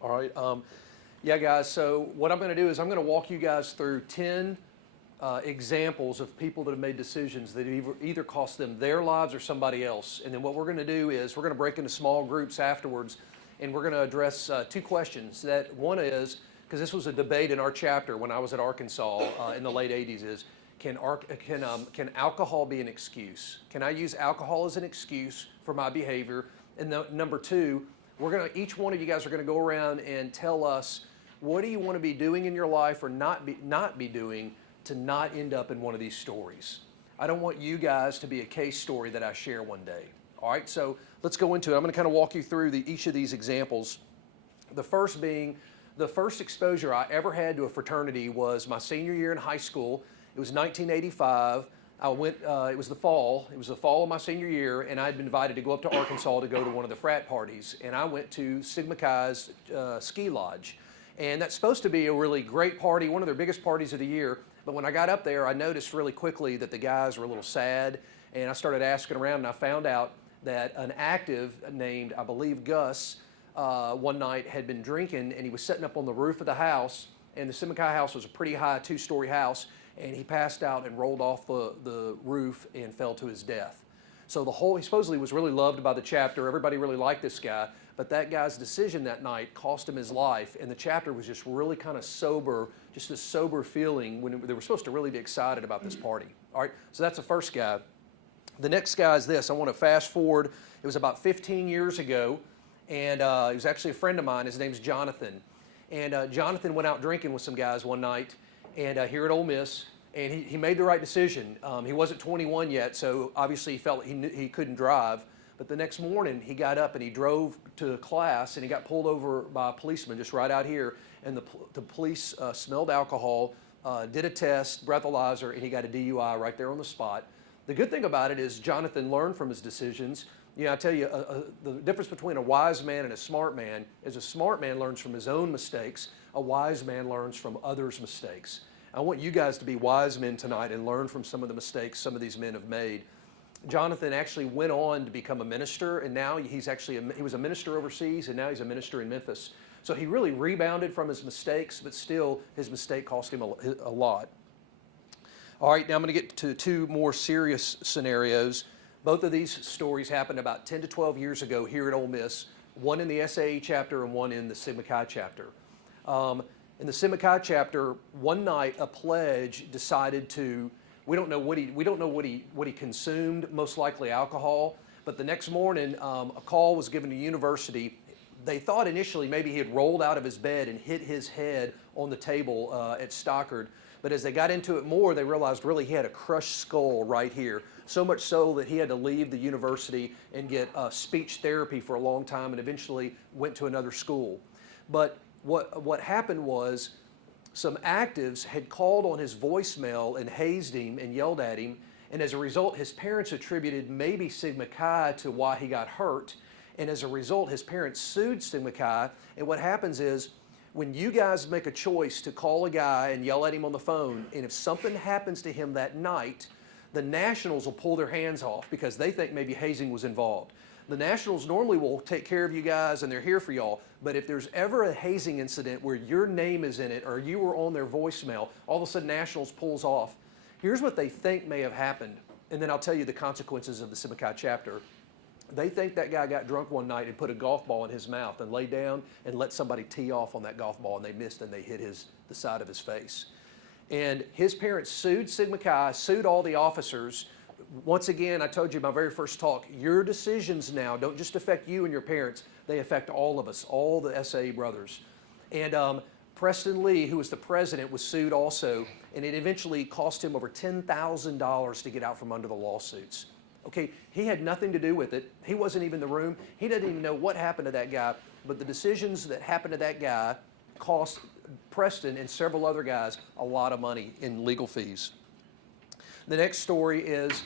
All right. Yeah, guys, so what I'm going to do is I'm going to walk you guys through 10 examples of people that have made decisions that either cost them their lives or somebody else. And then what we're going to do is we're going to break into small groups afterwards, and we're going to address two questions. That one is, because this was a debate in our chapter when I was at Arkansas in the late 80s, is can alcohol be an excuse? Can I use alcohol as an excuse for my behavior? And number two, each one of you guys are going to go around and tell us, what do you want to be doing in your life or not be doing to not end up in one of these stories? I don't want you guys to be a case story that I share one day. All right, so let's go into it. I'm going to kind of walk you through each of these examples. The first being, the first exposure I ever had to a fraternity was my senior year in high school. It was 1985. I went, it was the fall of my senior year, and I'd been invited to go up to Arkansas to go to one of the frat parties, and I went to Sigma Chi's ski lodge. And that's supposed to be a really great party, one of their biggest parties of the year, but when I got up there, I noticed really quickly that the guys were a little sad, and I started asking around, and I found out that an active named, I believe, Gus, one night had been drinking, and he was sitting up on the roof of the house, and the Sigma Chi house was a pretty high two-story house, and he passed out and rolled off the roof and fell to his death. So he supposedly was really loved by the chapter. Everybody really liked this guy, but that guy's decision that night cost him his life, and the chapter was just really kind of sober, just this sober feeling when they were supposed to really be excited about this party. All right, so that's the first guy. The next guy is this. I want to fast forward. It was about 15 years ago, and he was actually a friend of mine. His name's Jonathan. And Jonathan went out drinking with some guys one night, and here at Ole Miss, and he made the right decision. He wasn't 21 yet, so obviously he felt he couldn't drive. But the next morning, he got up and he drove to class, and he got pulled over by a policeman just right out here. And the police smelled alcohol, did a test, breathalyzer, and he got a DUI right there on the spot. The good thing about it is Jonathan learned from his decisions. You know, I tell you, the difference between a wise man and a smart man is a smart man learns from his own mistakes. A wise man learns from others' mistakes. I want you guys to be wise men tonight and learn from some of the mistakes some of these men have made. Jonathan actually went on to become a minister, and now he was a minister overseas, and now he's a minister in Memphis. So he really rebounded from his mistakes, but still his mistake cost him a lot. All right, now I'm going to get to two more serious scenarios. Both of these stories happened about 10 to 12 years ago here at Ole Miss, one in the SAE chapter and one in the Sigma Chi chapter. In the Sigma Chi chapter, one night a pledge decided to, we don't know what he consumed, most likely alcohol, but the next morning a call was given to university. They thought initially maybe he had rolled out of his bed and hit his head on the table at Stockard. But as they got into it more, they realized really he had a crushed skull right here. So much so that he had to leave the university and get speech therapy for a long time, and eventually went to another school. But what happened was some actives had called on his voicemail and hazed him and yelled at him. And as a result, his parents attributed maybe Sigma Chi to why he got hurt. And as a result, his parents sued Sigma Chi. And what happens is, when you guys make a choice to call a guy and yell at him on the phone, and if something happens to him that night, the Nationals will pull their hands off because they think maybe hazing was involved. The Nationals normally will take care of you guys and they're here for y'all, but if there's ever a hazing incident where your name is in it or you were on their voicemail, all of a sudden Nationals pulls off. Here's what they think may have happened, and then I'll tell you the consequences of the Sigma Chi chapter. They think that guy got drunk one night and put a golf ball in his mouth and lay down and let somebody tee off on that golf ball, and they missed and they hit the side of his face. And his parents sued Sigma Chi, sued all the officers. Once again, I told you in my very first talk, your decisions now don't just affect you and your parents, they affect all of us, all the SAE brothers. And Preston Lee, who was the president, was sued also, and it eventually cost him over $10,000 to get out from under the lawsuits. Okay, he had nothing to do with it. He wasn't even in the room. He didn't even know what happened to that guy. But the decisions that happened to that guy cost Preston and several other guys a lot of money in legal fees. The next story is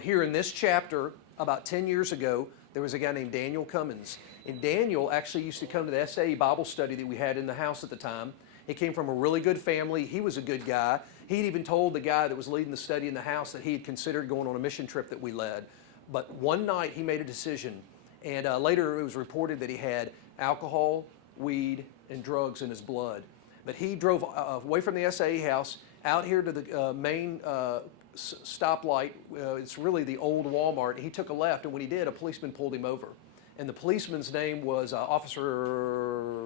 here in this chapter, about 10 years ago, there was a guy named Daniel Cummins. And Daniel actually used to come to the SAE Bible study that we had in the house at the time. He came from a really good family. He was a good guy. He'd even told the guy that was leading the study in the house that he had considered going on a mission trip that we led. But one night he made a decision, and later it was reported that he had alcohol, weed, and drugs in his blood. But he drove away from the SAE house out here to the main stoplight. It's really the old Walmart. He took a left, and when he did, a policeman pulled him over. And the policeman's name was Officer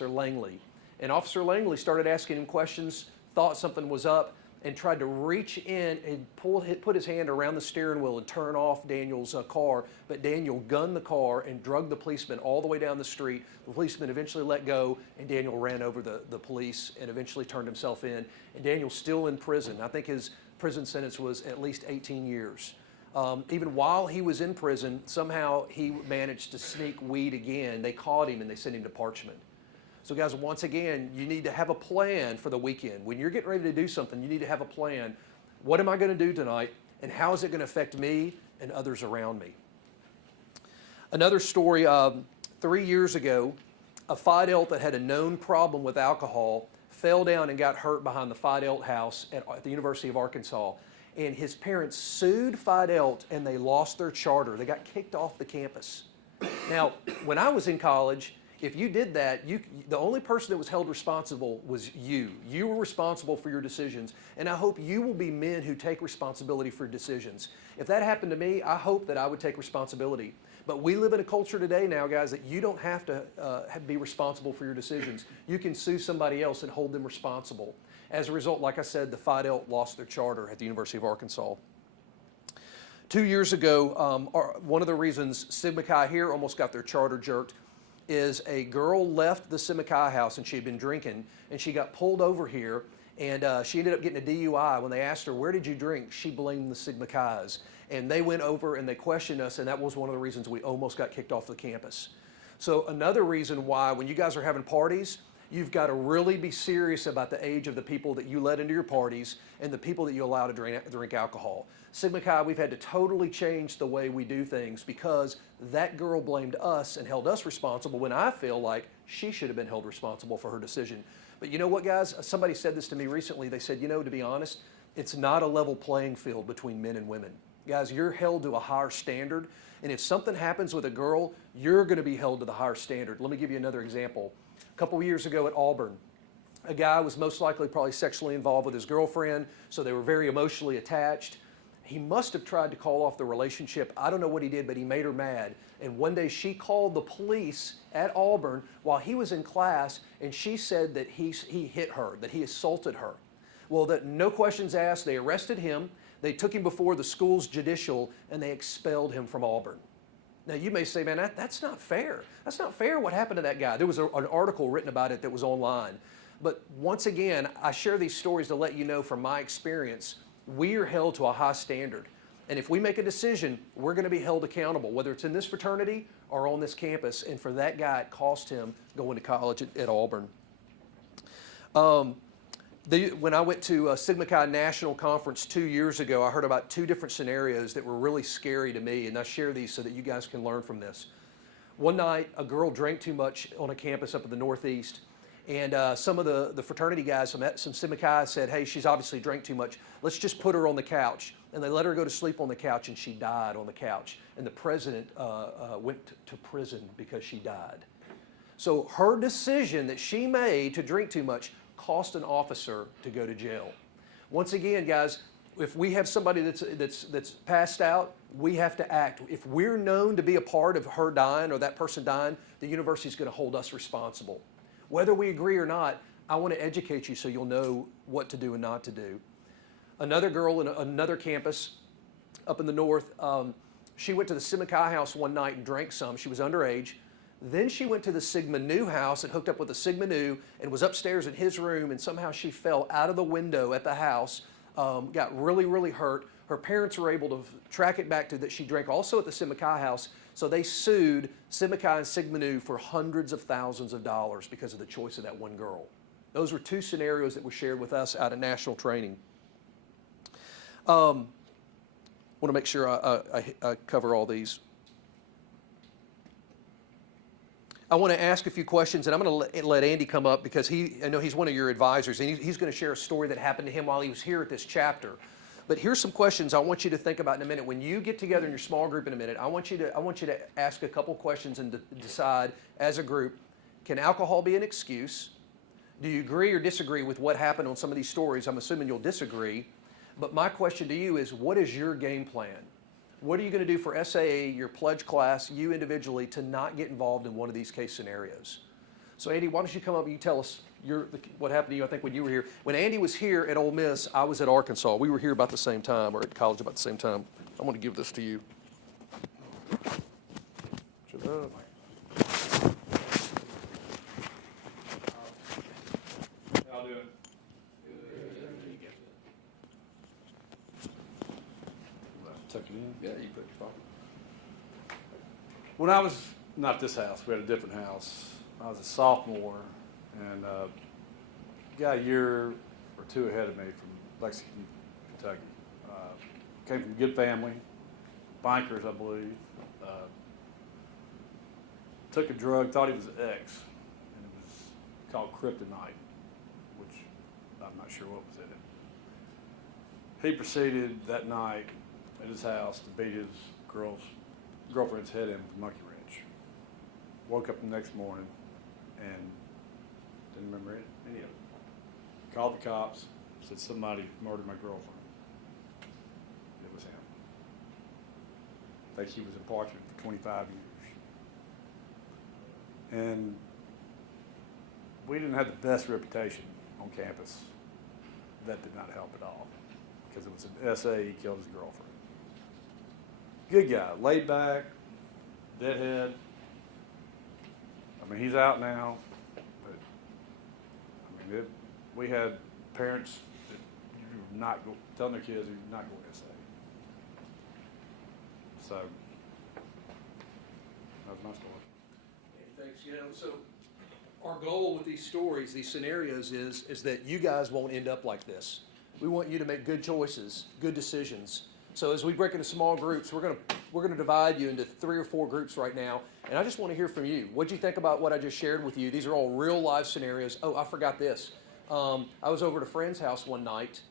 Langley. And Officer Langley started asking him questions, thought something was up, and tried to reach in and put his hand around the steering wheel and turn off Daniel's car. But Daniel gunned the car and drugged the policeman all the way down the street. The policeman eventually let go, and Daniel ran over the police and eventually turned himself in. And Daniel's still in prison. I think his prison sentence was at least 18 years. Even while he was in prison, somehow he managed to sneak weed again. They caught him and they sent him to Parchment. So guys, once again, you need to have a plan for the weekend. When you're getting ready to do something, you need to have a plan. What am I going to do tonight, and how is it going to affect me and others around me? Another story, 3 years ago, a Phi Delta that had a known problem with alcohol fell down and got hurt behind the Phi Delta house at the University of Arkansas. And his parents sued Phi Delta, and they lost their charter. They got kicked off the campus. Now, when I was in college, if you did that, the only person that was held responsible was you. You were responsible for your decisions, and I hope you will be men who take responsibility for decisions. If that happened to me, I hope that I would take responsibility. But we live in a culture today now, guys, that you don't have to be responsible for your decisions. You can sue somebody else and hold them responsible. As a result, like I said, the Phi Delta lost their charter at the University of Arkansas. 2 years ago, one of the reasons Sigma Chi here almost got their charter jerked is a girl left the Sigma Chi house, and she had been drinking, and she got pulled over here, and she ended up getting a DUI. When they asked her, where did you drink? She blamed the Sigma Chi's. And they went over and they questioned us, and that was one of the reasons we almost got kicked off the campus. So another reason why, when you guys are having parties, you've got to really be serious about the age of the people that you let into your parties and the people that you allow to drink alcohol. Sigma Chi, we've had to totally change the way we do things because that girl blamed us and held us responsible when I feel like she should have been held responsible for her decision. But you know what, guys? Somebody said this to me recently. They said, you know, to be honest, it's not a level playing field between men and women. Guys, you're held to a higher standard, and if something happens with a girl, you're going to be held to the higher standard. Let me give you another example. A couple of years ago at Auburn, a guy was most likely probably sexually involved with his girlfriend, so they were very emotionally attached. He must have tried to call off the relationship. I don't know what he did, but he made her mad. And one day she called the police at Auburn while he was in class, and she said that he hit her, that he assaulted her. Well, no questions asked, they arrested him. They took him before the school's judicial, and they expelled him from Auburn. Now, you may say, man, that's not fair. That's not fair what happened to that guy. There was an article written about it that was online. But once again, I share these stories to let you know from my experience, we are held to a high standard. And if we make a decision, we're going to be held accountable, whether it's in this fraternity or on this campus. And for that guy, it cost him going to college at Auburn. When I went to Sigma Chi National Conference 2 years ago, I heard about 2 different scenarios that were really scary to me, and I share these so that you guys can learn from this. One night, a girl drank too much on a campus up in the Northeast, and some of the fraternity guys, some Sigma Chi said, hey, she's obviously drank too much. Let's just put her on the couch. And they let her go to sleep on the couch, and she died on the couch. And the president went to prison because she died. So her decision that she made to drink too much cost an officer to go to jail. Once again, guys, if we have somebody that's passed out, we have to act. If we're known to be a part of her dying or that person dying, the university is going to hold us responsible. Whether we agree or not, I want to educate you so you'll know what to do and not to do. Another girl in another campus up in the north, she went to the Sigma Chi house one night and drank some. She was underage. Then she went to the Sigma Nu house and hooked up with the Sigma Nu and was upstairs in his room, and somehow she fell out of the window at the house, got really, really hurt. Her parents were able to track it back to that she drank also at the Sigma Chi house, so they sued Sigma Chi and Sigma Nu for hundreds of thousands of dollars because of the choice of that one girl. Those were 2 scenarios that were shared with us out of national training. I want to make sure I cover all these. I want to ask a few questions, and I'm going to let Andy come up because I know he's one of your advisors, and he's going to share a story that happened to him while he was here at this chapter. But here's some questions I want you to think about in a minute. When you get together in your small group in a minute, I want you to ask a couple questions and decide as a group, Can alcohol be an excuse? Do you agree or disagree with what happened on some of these stories? I'm assuming you'll disagree. But my question to you is, what is your game plan? What are you going to do for SAE, your pledge class, you individually, to not get involved in one of these case scenarios? So Andy, why don't you come up and you tell us what happened to you, I think, when you were here. When Andy was here at Ole Miss, I was at Arkansas. We were here about the same time, or at college about the same time. I'm going to give this to you. I'll do it. Tuck it in. Yeah, you put your pocket. When I was not this house, we had a different house. I was a sophomore, and got a year or two ahead of me from Lexington, Kentucky. Came from a good family, bankers, I believe. Took a drug, thought he was an X, and it was called kryptonite, which I'm not sure what was in it. He proceeded that night at his house to beat his girlfriend's head in with a monkey wrench. Woke up the next morning and didn't remember any of it. Called the cops, said somebody murdered my girlfriend. It was him. I think he was in Parchment for 25 years. And we didn't have the best reputation on campus. That did not help at all, because it was an SAE, he killed his girlfriend. Good guy, laid back, deadhead. I mean, he's out now, but I mean, we had parents that you were not telling their kids you're not going to SAE. So that was my story. Thanks. So our goal with these stories, these scenarios is that you guys won't end up like this. We want you to make good choices, good decisions. So as we break into small groups, we're gonna divide you into 3 or 4 groups right now, and I just want to hear from you. What'd you think about what I just shared with you? These are all real life scenarios. Oh, I forgot this. I was over at a friend's house one night,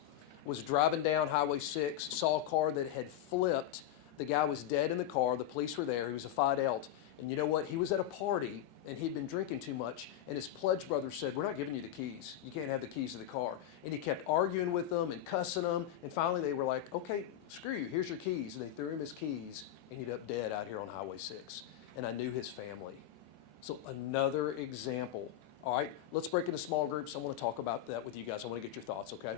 was driving down Highway 6, saw a car that had flipped. The guy was dead in the car. The police were there. He was a Phi Delta. And you know what? He was at a party, and he'd been drinking too much, and his pledge brother said, "We're not giving you the keys. You can't have the keys to the car." And he kept arguing with them and cussing them, and finally they were like, "Okay, screw you. Here's your keys." And they threw him his keys, and he ended up dead out here on Highway 6. And I knew his family. So another example. All right, let's break into small groups. I want to talk about that with you guys. I want to get your thoughts, okay?